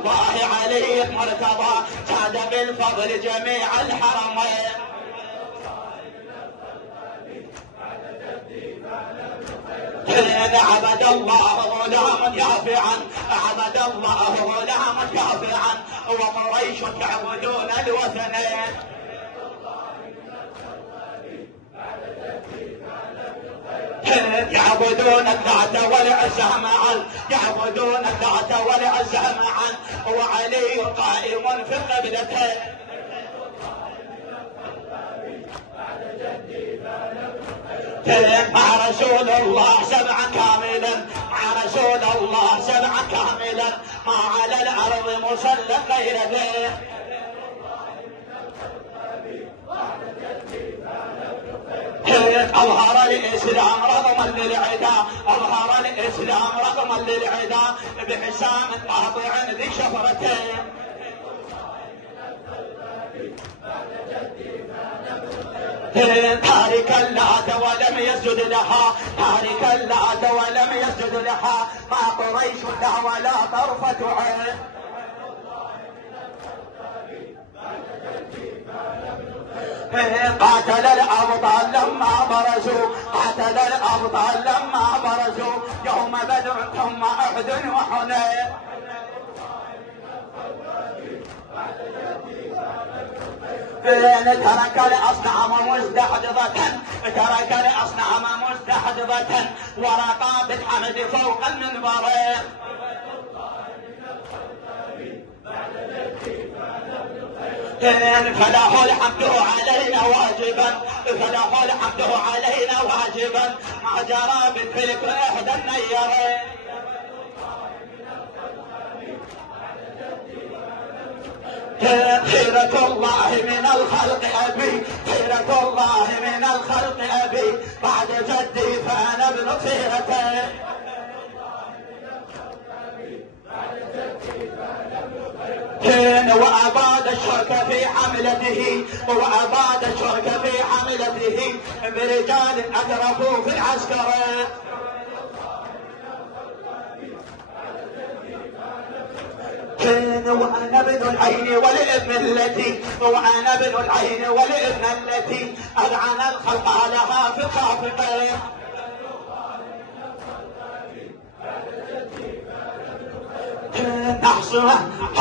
الله علي المرتضى ساد بالفضل جميع الحرمين. عبد الله غلاما يافعا، عبد الله غلاما يافعا، وقريش يعبدون الوثنين. يعبدون الذات والعزى معا، يعبدون الذات والعزى معا، وعلي قائم في قبلته. مع رسول الله سبعا كاملا، مع رسول الله سبعا كاملا، ما على الارض مصلى غير ذي. اظهر الاسلام رغما للعدا، اظهر الاسلام رغما للعدا، بحسام قاطع ذي شفرتين. تارك اللات ولم يسجد لها، تارك اللات ولم يسجد لها، ما قريش لا ولا طرفة عين. قاتل الأبطال لما برزوا، قاتل الأبطال لما برزوا، يوم بدر ثم أحد وحنين. ترك الأصنام مزدحضة، ترك الأصنام مزدحضة، ورقى بالحمد فوق المنبر. فله الحمد علينا واجبا، فله الحمد علينا واجبا، ما جرى بالفلك إحدى النيرين. خيرة الله من الخلق أبي، خيرة الله من الخلق أبي، بعد جدي فأنا ابن خيرته. وأباد الشرك في حملته، وأباد الشرك في حملته، برجال أدركوا في العسكر. وأنا ابن العين والابن التي، وأنا ابن العين والابن التي أذعن الخلق لها في الخافقين. نحصر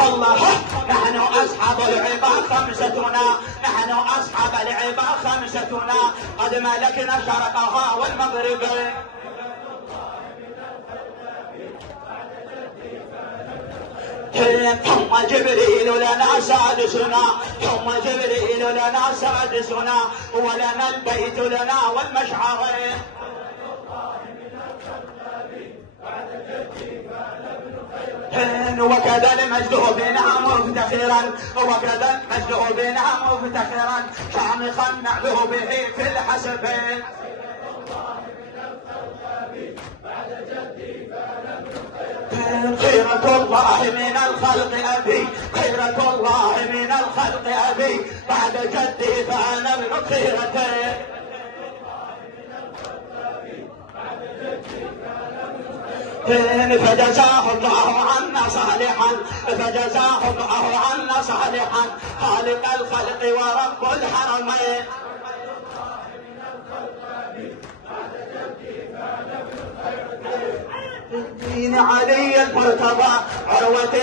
الله، نحن أصحاب العباد خمستنا، نحن أصحاب العباد خمستنا، قد ملكنا شرقها والمغرب. ثم جبريل لنا سادسنا، ثم جبريل لنا سادسنا، ولنا البيت لنا والمشعرين. وكذا المجد بنا مفتخرا، وكذا المجد بنا مفتخرا، شامخا نعلو به في الحسبين. خيرة الله من الخلق أبي، خيرة الله من الخلق أبي، بعد جدي فأنا ابن خيرته. فجزاه الله عنا صالحا، فجزاه الله عنا صالحا، خالق الخلق ورب الحرمين. الدين علي المرتضى عروة